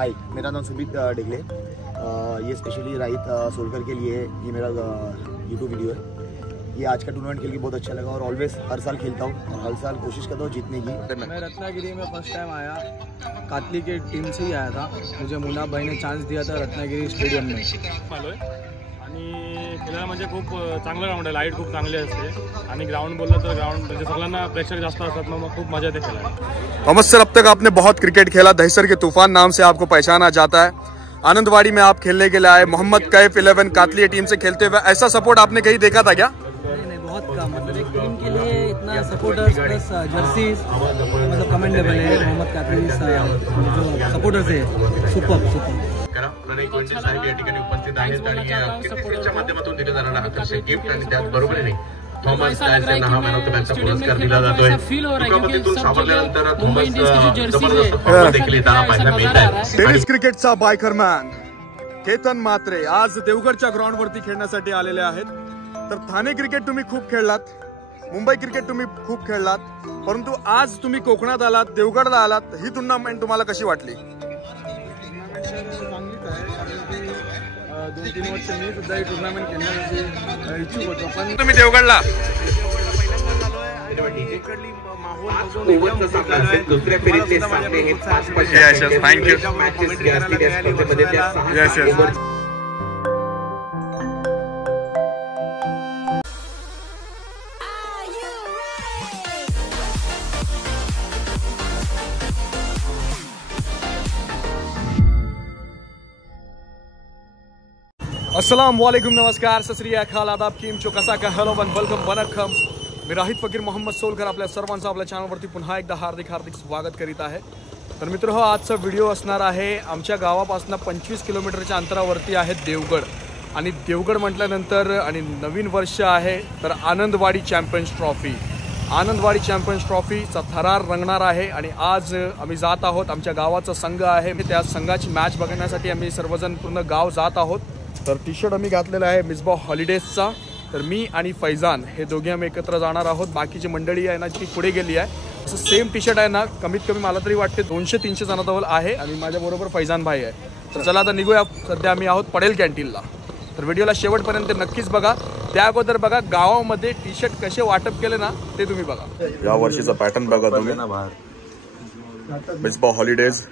हाय, मेरा नाम सुमित डिगले। ये स्पेशली राहित सोलकर के लिए ये मेरा यूट्यूब वीडियो है। ये आज का टूर्नामेंट खेल के बहुत अच्छा लगा और ऑलवेज हर साल खेलता हूँ और हर साल कोशिश करता हूँ जीतने की। मैं रत्नागिरी में फर्स्ट टाइम आया, कातली के टीम से ही आया था। मुझे मुन्ना भाई ने चान्स दिया था रत्नागिरी स्टेडियम में। आणि खेळायला म्हणजे खूप चांगलं ग्राउंड आहे, लाईट खूप चांगली असते आणि ग्राउंड बोललं तर ग्राउंड म्हणजे सगळ्यांना प्रेक्षक जास्त असतात ना, मग खूप मजा येते खेळायला। मोहम्मद सर, अब तक आपने बहुत क्रिकेट खेला, दहिसर के तूफान नाम से आपको पहचाना जाता है। आनंदवाड़ी में आप खेलने के लिए आए, मोहम्मद कैफ 11 कातली टीम से खेलते हुए, ऐसा सपोर्ट आपने कहीं देखा था क्या? नहीं, बहुत कम। मतलब एक टीम के लिए इतना सपोर्टर्स प्लस जर्सीज मतलब कमेंडेबल है। मोहम्मद कातली जो सपोर्टर्स है सुपर। प्रणय कोंडे साहेब या ठिकाणी उपस्थित आहेत आणि क्रिकेटच्या माध्यमातून दिले जाणारा आकर्षक गिफ्ट आणि त्याचबरोबरीने थॉमस टायल्स यांना हा मॅन ऑफ द मॅचचा पुरस्कार दिला जातोय। दुखापतीतून सावरल्यानंतर थॉमस जबरदस्त फॉर्म देखील येताना पाहायला मिळत आहे। टेनिस क्रिकेटचा बायकरमॅन केतन म्हात्रे आज देवगडच्या ग्राउंडवरती खेळण्यासाठी आलेले आहेत। तर ठाणे क्रिकेट तुम्ही खूप खेळलात, मुंबई क्रिकेट तुम्ही खूप खेळलात, परंतु आज तुम्ही कोकणात आलात, देवगडला आलात, ही टुर्नामेंट तुम्हाला कशी वाटली? चांगलीच आहे, कारण की 2-3 वर्ष मी सुद्धा ही टूर्नामेंट खेळण्यासाठी इच्छुक होतो। पण तुम्ही देवगडला दुसऱ्या फेरीचे सामने हे 5 थँक्यू मॅचेस जे असतील त्या स्पर्धेमध्ये त्या 6 अस्सलाम वालेकुम, नमस्कार, सत श्री अकाल, आदाब, कीम चो, कसा का, हेलो वन, वेलकम, वनकम। मी राहित फकीर मोहम्मद सोलकर आपल्या सर्वांचं आपल्या चॅनलवरती पुन्हा एकदा हार्दिक स्वागत करीत आहे। तर मित्र हो, आजचा व्हिडिओ असणार आहे आमच्या गावापासून 25 किलोमीटरच्या अंतरावरती आहे देवगड। आणि देवगड म्हटल्यानंतर आणि नवीन वर्ष आहे तर Anandwadi champions trophy, Anandwadi champions ट्रॉफीचा थरार रंगणार आहे। आणि आज आम्ही जात आहोत, आमच्या गावाचा संघ आहे, त्या संघाची मॅच बघण्यासाठी आम्ही सर्वजण पूर्ण गाव जात आहोत। तर टी शर्ट आम्ही घातलेला आहे मिसबा हॉलिडेजचा। तर मी आणि फैजान हे दोघे आम्ही एकत्र जाणार आहोत, बाकीची मंडळी आहे ना ती पुढे गेली आहे। असं सेम टी शर्ट आहे ना, कमीत कमी मला तरी वाटते 200-300 जणांजवळ आहे आणि माझ्याबरोबर फैजान भाई आहे। तर चला आता निघूया, सध्या आम्ही आहोत पडेल कॅन्टीनला। तर व्हिडिओला शेवटपर्यंत नक्कीच बघा, त्या अगोदर बघा गावामध्ये टी शर्ट कसे वाटप केले ना ते तुम्ही बघा। या वर्षीचा पॅटर्न बघा तुम्ही, मिसबा हॉलिडेज।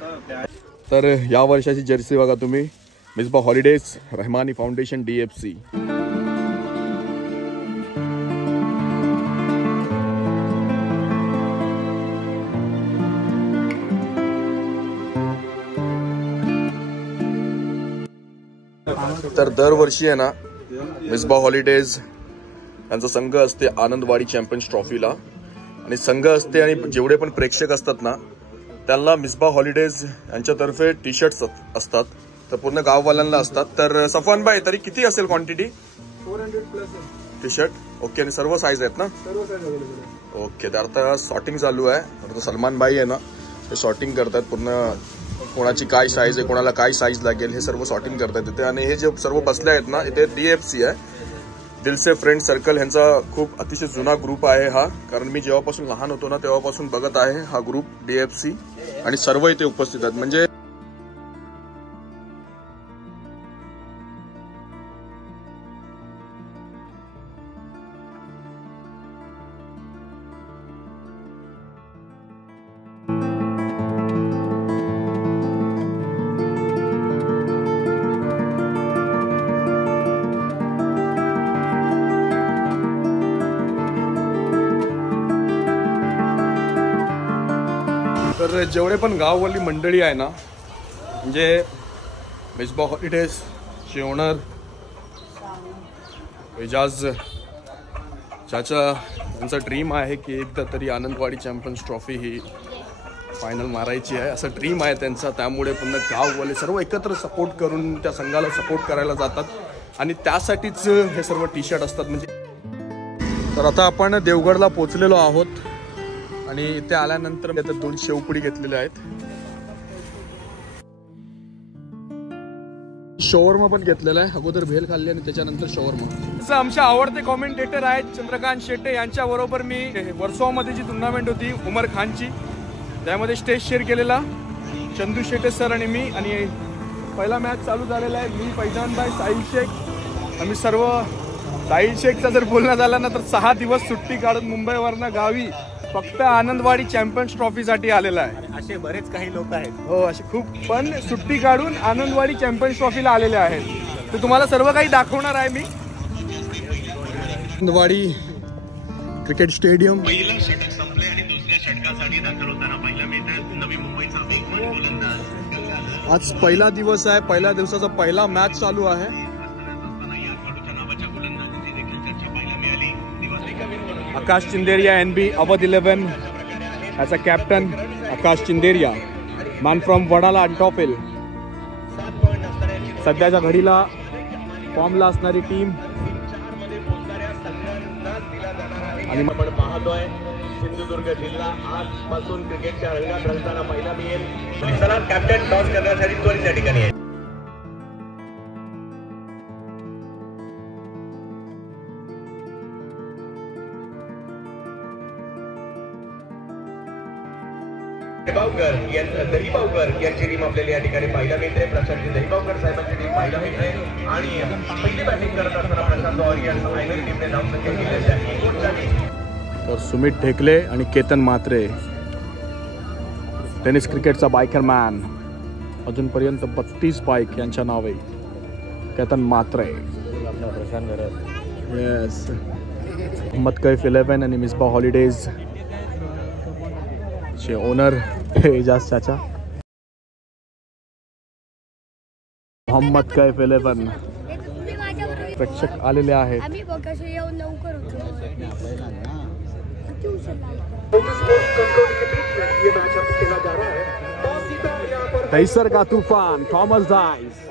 तर या वर्षाची जर्सी बघा तुम्ही, Misbah holidays, Rahmani foundation, DFC। तर दरवर्षी आहे ना मिसबा हॉलिडेज यांचा संघ असते आनंदवाडी चॅम्पियन्स ट्रॉफीला, आणि संघ असते आणि जेवढे पण प्रेक्षक असतात ना त्यांना मिसबा हॉलिडेज यांच्यातर्फे टी शर्ट्स असतात, तर पूर्ण गाववाल्यांना असतात। तर सफवान भाई, तरी किती असेल quantity? 400 plus T shirt. Okay, आणि सर्व साईज आहेत ना? सर्व साईज अवेलेबल आहे। ओके, तर आता सॉर्टिंग चालू आहे। तर सलमान भाई आहे ना ते सॉर्टिंग करतात, पूर्ण कोणाची काय साईज आहे, कोणाला काय साईज लागेल हे सर्व सॉर्टिंग करतात इथे। आणि हे जे सर्व बसले आहेत ना इथे DFC आहे, दिल से फ्रेंड सर्कल, ह्यांचा खूप अतिशय जुना ग्रुप आहे हा, कारण मी जेव्हापासून लहान होतो ना तेव्हापासून बघत आहे हा ग्रुप DFC, आणि सर्व इथे उपस्थित आहेत। म्हणजे तर जेवढे पण गाववाली मंडळी आहे ना, म्हणजे मिसबा हॉलिडेजचे ओनर एजाज चाचा यांचा ड्रीम आहे की एकदा तरी आनंदवाडी चॅम्पियन्स ट्रॉफी ही फायनल मारायची आहे, असं ड्रीम आहे त्यांचा। त्यामुळे पुन्हा गाववाले सर्व एकत्र सपोर्ट करून त्या संघाला सपोर्ट करायला जातात, आणि त्यासाठीच हे सर्व टी शर्ट असतात। म्हणजे तर आता आपण देवगडला पोचलेलो आहोत आणि इथे आल्यानंतर मी आता 2 शेवपुडी घेतलेल्या आहेत, शॉवरमा पण घेतलेला आहे, अगोदर भेल खाल्ली आणि त्याच्यानंतर शॉवरमा। आमचे आवडते कॉमेंटेटर आहेत चंद्रकांत शेट्टे, यांच्याबरोबर मी वर्सोवामध्ये जी टुर्नामेंट होती उमर खानची त्यामध्ये स्टेज शेअर केलेला। चंदू शेटे सर आणि मी, आणि पहिला मॅच चालू झालेला आहे. मी फैजान भाई, साहिल शेख, आम्ही सर्व. साहिल शेखचा जर बोलणं झालं ना तर 6 दिवस सुट्टी काढून मुंबईवरनं गावी फक्त आनंदवाडी चॅम्पियन्स ट्रॉफीसाठी आलेला आहे. असे बरेच काही लोक आहेत. हो, असे खूप, पण सुट्टी काढून आनंदवाडी चॅम्पियन्स ट्रॉफीला आलेले आहेत. तर तुम्हाला सर्व काही दाखवणार आहे मी. Anandwadi cricket stadium. पहिलं षटक संपले आणि दुसऱ्या षटकासाठी दाखल होताना पहिला मैदान नवी मुंबईचा वेगवान गोलंदाज. आज पहिला दिवस आहे. पहिल्या दिवसाचा पहिला मॅच चालू आहे. Akash Chinderia, NB Awadh 11 as a captain. Akash Chinderia, man from Wadala Antophill. सध्याच्या घडीला फॉर्मला असणारी टीम. आणि आपण पाहतोय सिंधुदुर्ग जिल्हा आजपासून क्रिकेटच्या रंगात रंगताना पहिला मिळेल. चला, कॅप्टन टॉस करण्यासाठी त्वरित त्या ठिकाणी आहे. दहिबावकर यांची टीम आपल्याला या ठिकाणी पाहायला मिळते. प्रशांत दहिबावकर साहेबांची टीम पाहायला मिळते. आणि पहिली बॅटिंग करत असताना प्रशांत ऑरियन्स फायनल टीमने धावसंख्या केलेली आहे. तर सुमित ढेकले आणि केतन म्हात्रे, टेनिस क्रिकेटचा बायकर मॅन. अजूनपर्यंत 32 बाईक यांच्या नावे. केतन म्हात्रे, येस. मोहम्मद कैफ 11 आणि मिसबा हॉलिडेज चे ओनर एजाज चाचा. मोहम्मद कैफ 11 प्रेक्षक आलेले आहेत. दहीसर का तूफान, थॉमस डाइस.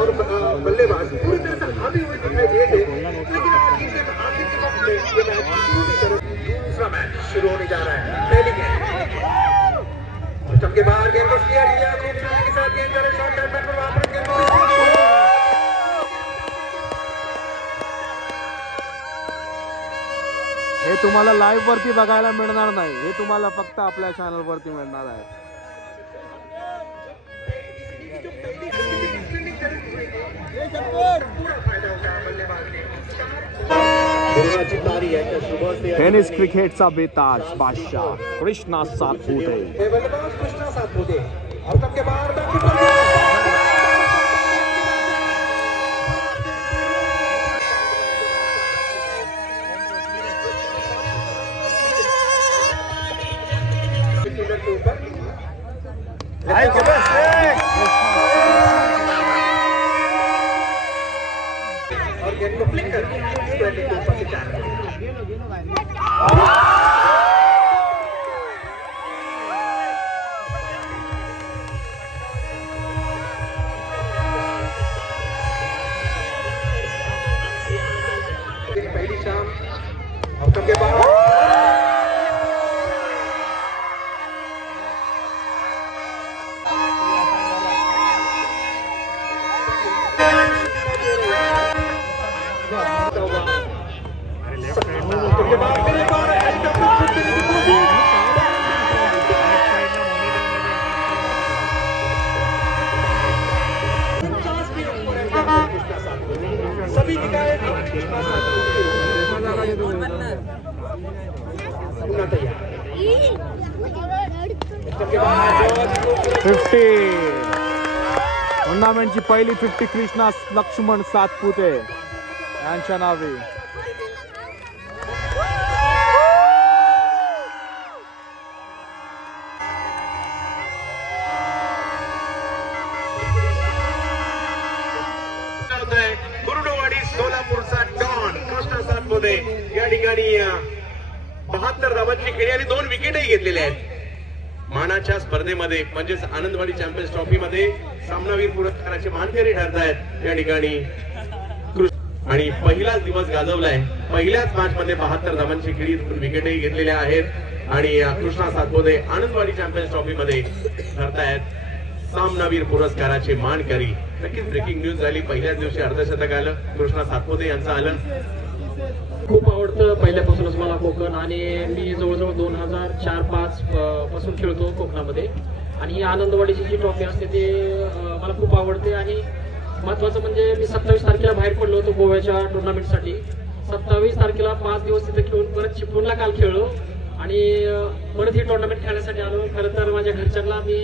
और बल्लेबाज पूरी तरह से हावी हुए दिखाई दिए थे, लेकिन आखिर के वक्त ये मैच पूरी तरह. दूसरा मैच शुरू होने जा रहा है. पहली गेंद स्टंप के बाहर गेंद को किया गया, खूबसूरती के साथ गेंद करे शॉट टाइम पर वापस गेंद. हे तुम्हाला लाईव्ह वरती बघायला मिळणार नाही. हे तुम्हाला फक्त आपल्या चॅनल वरती मिळणार आहे. टेनिस क्रिकेटचा बेताज बादशाह कृष्णा सातपुते. पहली शाम हफ्तों के बाद सभी निकाय 50 टुर्नामेंटची पहिली 50 कृष्णा लक्ष्मण सातपुते यांच्या नावे. कुर्डुवाडी सोलापूरचा डॉन कृष्णा सातपुते या ठिकाणी 72 धावांची खेळी आणि 2 विकेटही घेतलेल्या आहेत. मानाच्या स्पर्धेमध्ये म्हणजेच आनंदवाडी चॅम्पियन्स ट्रॉफी मध्ये सामनावीर पुरस्काराचे मानकरी ठरत आहेत या ठिकाणी. आणि पहिलाच दिवस गाजवलाय. पहिल्याच मॅच मध्ये 72 धावांची खेळी, 2 विकेटही घेतलेल्या आहेत. आणि कृष्णा सातपुते आनंदवाडी चॅम्पियन्स ट्रॉफी मध्ये ठरतायत सामनावीर पुरस्काराचे मानकरी. नक्कीच ब्रेकिंग न्यूज झाली. पहिल्याच दिवशी अर्धशतक आलं कृष्णा सातपुते यांचं आलं. खूप आवडतं पहिल्यापासूनच मला कोकण आणि मी जवळजवळ 2004-05 पासून खेळतो कोकणामध्ये आणि ही आनंदवाडीची जी ट्रॉफी असते ते मला खूप आवडते आणि महत्त्वाचं म्हणजे मी 27 तारखेला बाहेर पडलो होतो गोव्याच्या टुर्नामेंटसाठी. 27 तारखेला 5 दिवस तिथे खेळून परत चिपळूणला काल खेळलो आणि परत ही टुर्नामेंट खेळण्यासाठी आलो. खरं तर माझ्या घरच्यांना मी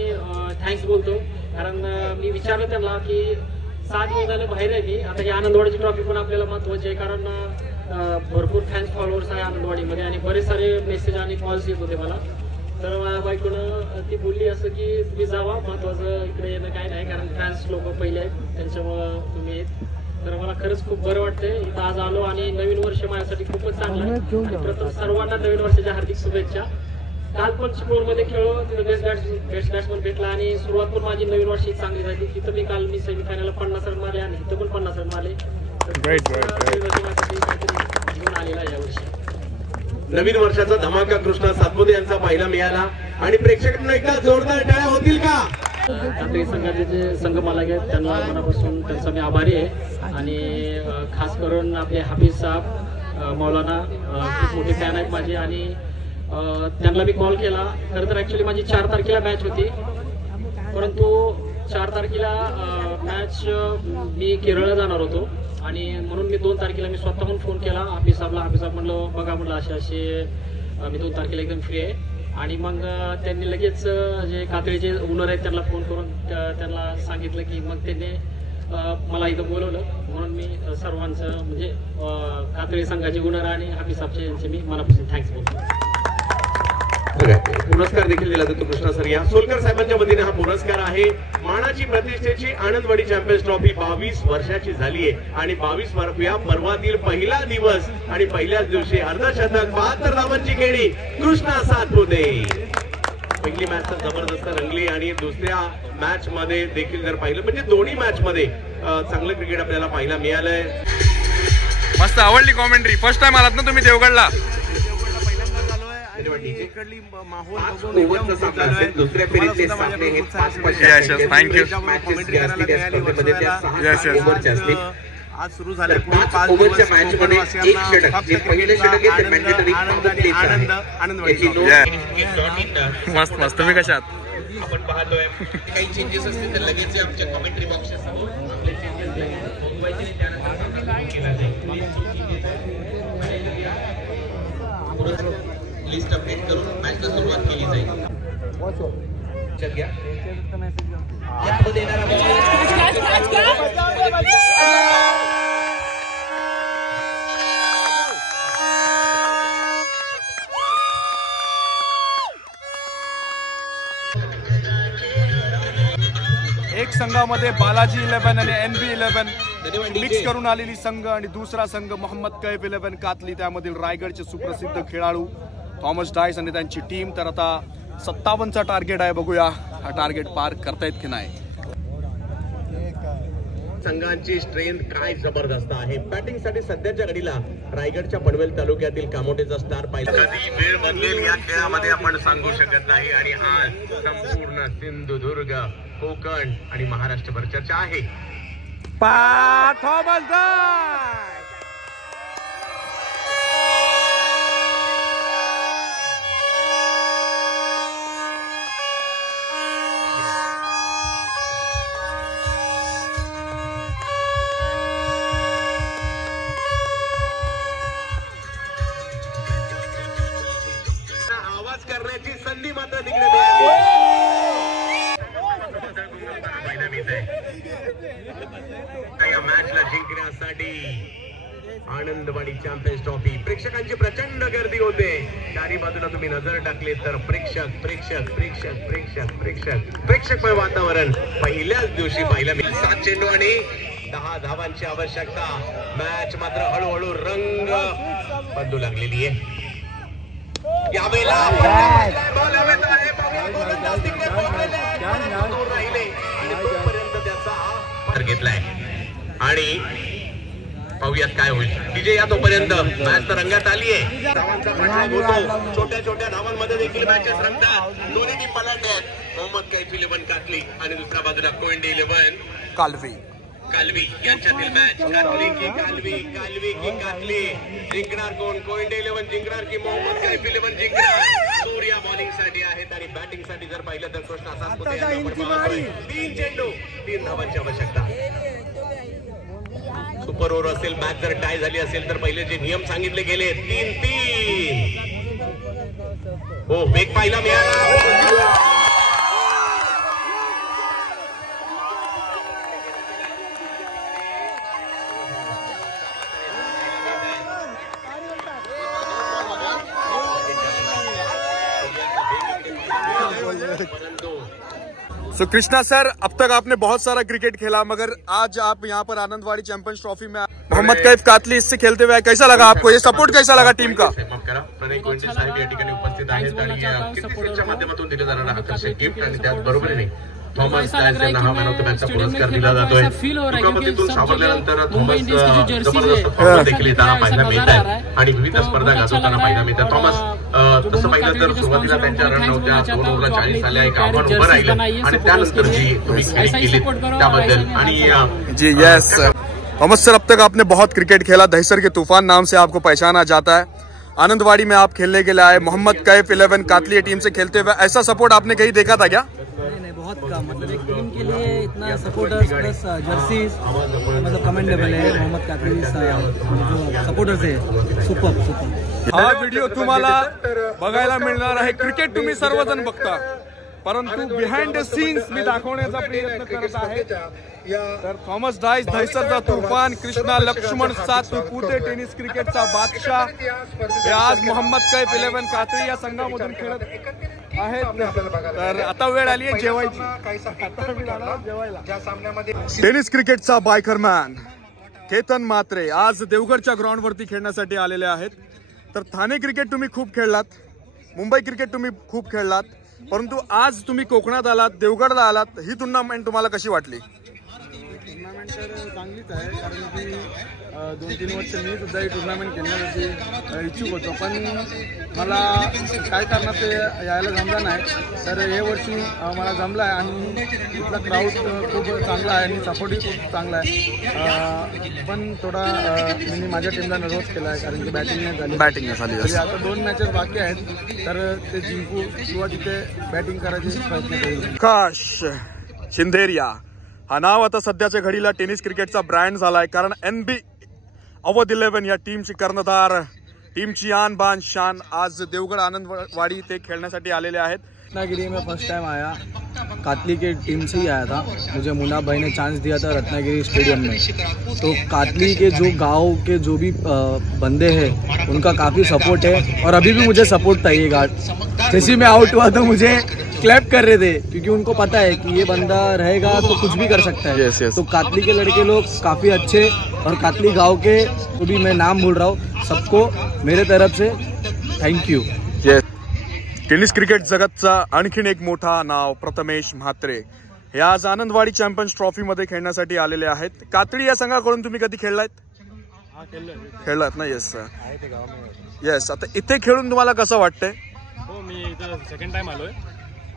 थँक्स बोलतो कारण मी विचारलं त्यांना की 7 दिवस झालं बाहेर आहे मी. आता ही आनंदवाडीची ट्रॉफी पण आपल्याला महत्त्वाची आहे कारण भरपूर फॅन्स फॉलोअर्स आहे आनंदवाडीमध्ये आणि बरेच सारे मेसेज आणि कॉल्स येत होते मला. तर माझ्या बायकोनं ती बोलली असं की तुम्ही जावा, महत्त्वाचं इकडे येणं काय नाही कारण फॅन्स लोक पहिले आहेत त्यांच्यामुळं तुम्ही येत. तर मला खरंच खूप बरं वाटतंय इथं आज आलो आणि नवीन वर्ष माझ्यासाठी खूपच चांगलं आहे आणि प्रथम सर्वांना नवीन वर्षाच्या हार्दिक शुभेच्छा. काल पण चिपळूणमध्ये खेळलो, तिथं बेस्ट बॅट्समन भेटला आणि सुरुवात पण माझी नवीन वर्षी चांगली झाली. तिथं मी काल सेमीफायनलला 50 रन मारले आणि इथं पण 50 रन मारले. आलेला यावर्षी नवीन वर्षाचा धमाका कृष्णा सातपुते यांचा पहिला मिळाला आणि प्रेक्षकांना एकदा जोरदार टाळ्या होतील का? कात्री संघाचे जे संघ मला आहेत त्यांना मनापासून त्यांचा मी आभारी आहे आणि खास करून आपले हाफिज साहेब मौलाना खूप मोठे फॅन आहेत माझे आणि त्यांना मी कॉल केला. खरं तर ॲक्च्युली माझी 4 तारखेला मॅच होती परंतु 4 तारखेला मॅच मी केरळला जाणार होतो आणि म्हणून मी 2 तारखेला मी स्वतःहून फोन केला हाफिज साहेबला. हाफिज साहेब म्हणलं बघा म्हणलं असे मी 2 तारखेला एकदम फ्री आहे आणि मग त्यांनी लगेच जे कातळीचे ओनर आहेत त्यांना फोन करून त्यांना सांगितलं की मग त्यांनी मला इथं बोलवलं. म्हणून मी सर्वांचं म्हणजे कातळी संघाचे ओनर आणि हाफिज साहेबचे यांचे मी मनापासून थँक्स बोलतो. पुरस्कार देखील दिला जातो कृष्णा सर या सोलकर साहेबांच्या वतीने. हा पुरस्कार आहे मानाची प्रतिष्ठेची आनंदवाडी चॅम्पियन्स ट्रॉफी 22 वर्षाची झाली आहे आणि 22व्या पर्वातील पहिला दिवस आणि पहिल्याच दिवशी अर्धशतक 72 धावांची खेळी कृष्णा सातपुते. पहिली मॅच तर जबरदस्त रंगली आणि दुसऱ्या मॅच मध्ये देखील जर पाहिलं म्हणजे दोन्ही मॅच मध्ये चांगलं क्रिकेट आपल्याला पाहायला मिळालंय. मस्त आवडली कॉमेंट्री. फर्स्ट टाइम आलात ना तुम्ही देवगडला? दुसऱ्या फेरीतले सामने हे 5 थँक्यू. आज सुरू झाले 5 ओव्हरच्या मॅच मध्ये 1 षटक जे पहिले षटक आहे ते मॅन्डेटरी मस्त मस्त. तुम्ही कशात? आपण पाहतोय काही चेंजेस असतील तर लगेच आमच्या कमेंट्री बॉक्सेस आपले लिस्ट अपडेट करून मॅचला सुरुवात केली जाईल. एक संघामध्ये बालाजी 11 आणि NB 11 मिक्स करून आलेली संघ आणि दुसरा संघ मोहम्मद कैफ 11 कातली, त्यामधील रायगडचे सुप्रसिद्ध खेळाडू थॉमस डायस आणि त्यांची टीम. तर आता 57चा टार्गेट आहे, बघूया हा टार्गेट पार करतायत की नाही. संघांची स्ट्रेंथ काय जबरदस्त आहे. बॅटिंग साठी सध्याच्या घडीला रायगडच्या पनवेल तालुक्यातील कामोटेचा स्टार पाहिला. कधी वेळ बदलेल या खेळामध्ये आपण सांगू शकत नाही आणि आज संपूर्ण सिंधुदुर्ग, कोकण आणि महाराष्ट्रभर चर्चा आहे. थॉमस डायस आवाज करण्याची संधी मात्र तिकडे मिळाली. या मॅचला जिंकण्यासाठी आनंदवाडी चॅम्पियन्स ट्रॉफी प्रेक्षकांची प्रचंड गर्दी होते. चारी बाजूला तुम्ही नजर टाकली तर प्रेक्षक प्रेक्षक प्रेक्षक प्रेक्षक प्रेक्षक प्रेक्षकमय वातावरण पहिल्याच दिवशी पाहिलं मी. 7 चेंडू आणि 10 धावांची आवश्यकता. मॅच मात्र हळूहळू रंग बदलू लागलेली आहे. यावेळेला घेतलाय आणि पाहूयात काय होईल. विजय या तोपर्यंत मॅच तर रंगात आली आहे. धावांचा खटला होतो. छोट्या छोट्या धावांमध्ये देखील मॅचेस रंगतात. दोन्ही टीम पलाटल्या आहेत. मोहम्मद कैफ 11 कातली आणि दुसऱ्या बाजूला कोयंडे 11 कालवी. कालवी यांच्यातील मॅच कालवी की कालवी जिंकणार कोण? कोयंडे 11 जिंकणार की मोहम्मद कैफ 11 जिंकणार? सूर्या बॉलिंग साठी आहेत आणि बॅटिंग साठी जर पाहिलं तर प्रश्न असाच होता. 3 चेंडू 3 धावांची आवश्यकता. सुपर ओव्हर असेल, मॅच जर टाय झाली असेल तर पहिले जे नियम सांगितले गेले 3-3. हो, वेग पाहायला मिळाला. सो कृष्णा सर, अब तक आपने बहुत सारा क्रिकेट खेला, मगर आज आप यहाँ पर आनंदवाड़ी चैंपियंस ट्रॉफी में मोहम्मद कैफ कातली इससे खेलते हुए कैसा लगा आपको? ये सपोर्ट कैसा लगा टीम का? प्रणय कोयंडे साहेब या ठिकाणी उपस्थित आहेत आणि क्रिकेटच्या माध्यमातून दिले जाणारा आकर्षक गिफ्ट आणि त्याचबरोबरीने थॉमस डायस यांना हा मॅन ऑफ द मॅचचा पुरस्कार दिला जातोय. दुखापतीतून सावरल्यानंतर थॉमस जबरदस्त फॉर्म देखील येताना पाहायला मिळत आहे आणि विविध स्पर्धा गाजवताना पाहायला मिळतात. थॉमस तसं पाहिलं तर सुरुवातीला त्यांच्या रन नव्हत्या, 2 ओव्हरला 40 आल्या, एक आव्हान उभं राहिलं आणि त्यानंतर जी तुम्ही खेळी केली त्याबद्दल आणि जी यस थॉमस सर, अब तक आपने बहुत क्रिकेट खेला, दहिसर के तूफान नाम से आपको पहचाना जाता है. आनंदवाड़ी में आप खेलने के लिए आए, मोहम्मद कैफ 11 कातली टीम से खेलते हुए, ऐसा सपोर्ट आपने कहीं देखा था क्या? नहीं, बहुत कम. मतलब एक टीम के लिए इतना सपोर्टर्स प्लस जर्सीज मतलब कमेंडेबल है. मोहम्मद कातली जो सपोर्टर्स है सुपर. हा व्हिडिओ तुम्हाला बघायला मिळणार आहे. क्रिकेट तुम्ही सर्वजण बघता, परंतु बिहाइंड द सीन्स मी दाखवण्याचा प्रयत्न करत आहे. तर थॉमस डायस दहिसरचा तुफान, कृष्णा लक्ष्मण सातपुते टेनिस क्रिकेटचा बादशाह हे आज मोहम्मद कैफ 11 कातरी या संघामधून खेळत आहेत. तर आता वेळ आली आहे जेवायची. टेनिस क्रिकेटचा बायकरमॅन केतन म्हात्रे आज देवगडच्या ग्राउंडवरती खेळण्यासाठी आलेले आहेत. तर ठाणे क्रिकेट तुम्ही खूप खेळलात, मुंबई क्रिकेट तुम्ही खूप खेळलात, परंतु आज तुम्ही कोकणात आलात, देवगडला आलात. ही टुर्नामेंट तुम्हाला कशी वाटली? टुर्नामेंट तर चांगलीच आहे, कारण की 2-3 वर्ष मी सुद्धा ही टुर्नामेंट खेळण्यासाठी इच्छुक होतो, पण मला काय कारणास्तव यायला जमलं नाही. तर हे वर्षी मला जमलं आहे आणि इथला क्राऊड खूप चांगला आहे आणि सपोर्टिव्ह खूप चांगला आहे. पण थोडा मी माझ्या टीमला नर्वस केला आहे, कारण की बॅटिंग नाही झाली. आता 2 मॅचेस बाकी आहेत, तर ते जिंकू किंवा तिथे बॅटिंग करायचे प्रयत्न करू. काश शिंदेरिया हा नाव आता सध्याच्या घडीला टेनिस क्रिकेटचा ब्रँड झालाय, कारण NB अवध 11 या टीमची कर्णधार, टीमची आन बान शान आज देवगड आनंदवाड़ी ते खेलने आलेले आहेत. रत्नागिरी में फर्स्ट टाइम आया, कातली के टीम से ही आया था. मुझे मुन्ना भाई ने चांस दिया था रत्नागिरी स्टेडियम में. तो कातली के जो गांव के जो भी बंदे हैं उनका काफ़ी सपोर्ट है और अभी भी मुझे सपोर्ट चाहिए. जैसे मैं आउट हुआ तो मुझे क्लैप कर रहे थे, क्योंकि उनको पता है कि ये बंदा रहेगा तो कुछ भी कर सकता है. yes. तो कातली के लड़के लोग काफ़ी अच्छे, और कातली गाँव के तो भी मैं नाम भूल रहा हूँ, सबको मेरे तरफ से थैंक यू. टेनिस क्रिकेट जगतचा आणखीन एक मोठा नाव प्रथमेश म्हात्रे हे आज आनंदवाड़ी चॅम्पियन्स ट्रॉफी मध्ये खेळण्यासाठी आलेले आहेत. कातडी या संघाकडून तुम्ही कधी खेळलात? खेळलात ना? Yes yes. आता इथे खेळून तुम्हाला कसं वाटतंय? हो, मी इथं सेकंड टाइम आलोय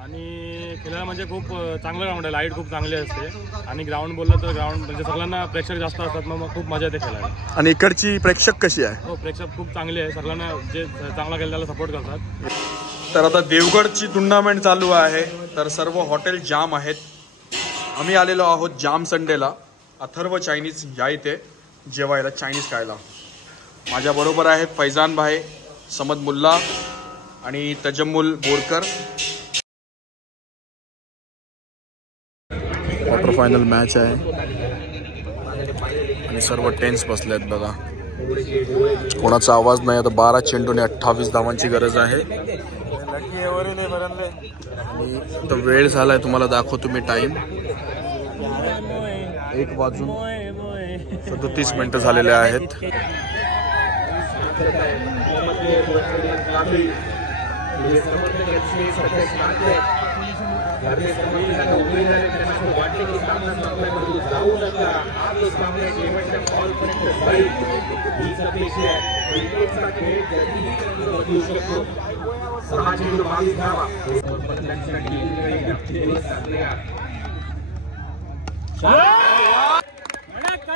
आणि खेळायला म्हणजे खूप चांगलं ग्राउंड आहे, लाईट खूप चांगली असते आणि ग्राउंड बोललं तर ग्राउंड म्हणजे सगळ्यांना प्रेक्षक जास्त असतात, मग खूप मजा येते खेळायला. आणि इकडची प्रेक्षक कशी आहे? हो, प्रेक्षक खूप चांगली आहे, सगळ्यांना जे चांगला खेळ त्याला सपोर्ट करतात. तर आता देवगडची टुर्नामेंट चालू आहे, तर सर्व हॉटेल जाम आहेत. आम्ही आलेलो आहोत जाम संडेला अथर्व चायनीज या इथे जेवायला, चायनीज खायला. माझ्या बरोबर आहे फैजान भाई, समद मुल्ला आणि Tajammul Borkar. Quarter final match आहे आणि सर्व टेन्स बसले आहेत बघा. कोणाचा आवाज नाही. आता 12 चेंडूने 28 धावांची गरज आहे आणि आता वेळ झालाय, तुम्हाला दाखवतो मी टाइम. 1:37 झालेले आहेत.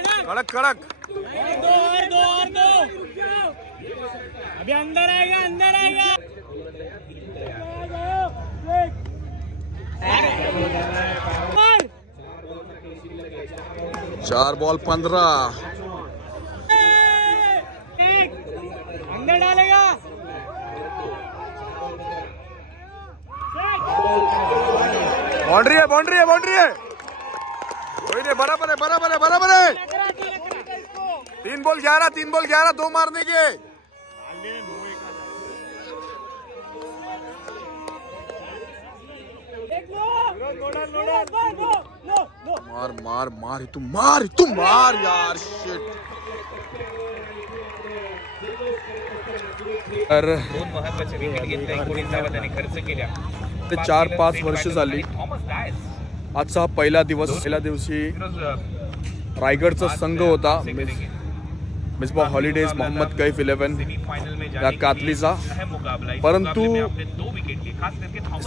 कड़क कड़क अभी अंदर आएगा 4 बॉल 15 अंदर डालेगा। बाउंड्री है कोई नहीं, बराबर है 3 बॉल 11 2 मारने के। मार तू मार यार, शिट। 4-5 वर्ष झाली। आजचा हा पहिला दिवशी रायगडचा संघ होता मिसबा हॉलिडेज मोहम्मद कैफ 11 या कातलीचा, परंतु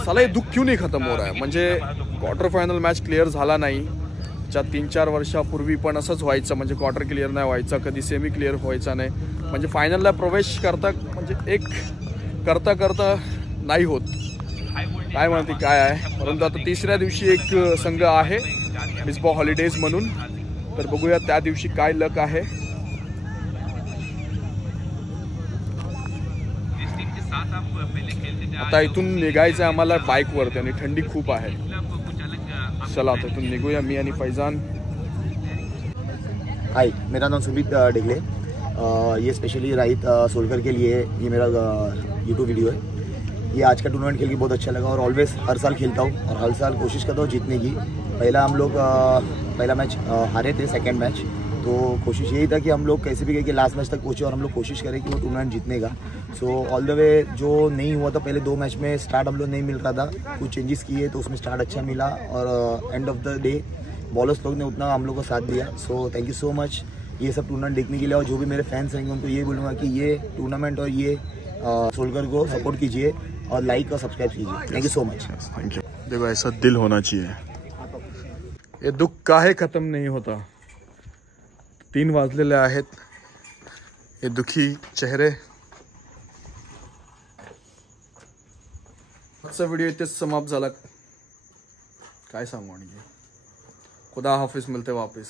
साला ये दुःख क्यों नहीं खत्म हो रहा है? म्हणजे क्वार्टर फायनल मॅच क्लिअर झाला नाही, ज्या 3-4 वर्षापूर्वी पण असंच व्हायचं, म्हणजे क्वार्टर क्लिअर नाही व्हायचा, कधी सेमी क्लिअर व्हायचा नाही, म्हणजे फायनलला प्रवेश करता म्हणजे एक करता नाही होत, काय म्हणते काय आहे। परंतु आता तिसऱ्या दिवशी एक संघ आहे मिसबा हॉलिडेज म्हणून, तर बघूया त्या दिवशी काय लक आहे। आता इथून निघायचं आहे आम्हाला बाईकवरती आणि थंडी खूप आहे। चला आता इथून निघूया मी आणि फैजान। हाय, मेरा नाम सुमित डिगले। ये स्पेशली राहित सोलकर के लिए ये मेरा यूट्यूब वीडियो है। ये आज का टूर्नामेंट खेल के बहुत अच्छा लगा और ऑलवेज हर साल खेलता हूँ और हर साल कोशिश करता हूँ जीतने की। पहला मैच हारे थे, सेकंड मैच, तो कोशिश यही था कि हम लोग कैसे भी करके लास्ट मैच तक पहुँचे और हम लोग कोशिश करें कि वो टूर्नामेंट जीतने का। सो ऑल द वे जो नहीं हुआ था, पहले 2 मैच में स्टार्ट हम लोग नहीं मिल रहा था, कुछ चेंजेस किए तो उसमें स्टार्ट अच्छा मिला और end of the day bowlers लोग ने उतना हम लोग को साथ दिया। So thank you so much ये सब टूर्नामेंट देखने के लिए। और जो भी मेरे फैंस रहेंगे उनको ये बोलूँगा कि ये टूर्नामेंट और ये सोलकर को सपोर्ट कीजिए और लाइक और सब्सक्राइब कीजिए। Thank you so much. Thank you. देखो ऐसा दिल होना चाहिए, ये दुःख काहे खत्म नहीं होता। 3 वाजलेले आहेत, ये दुखी चेहरे। आजचा व्हिडिओ इथेच समाप्त झाला, काय सांगू आणखी। खुदा हाफिज, मिलते वापस।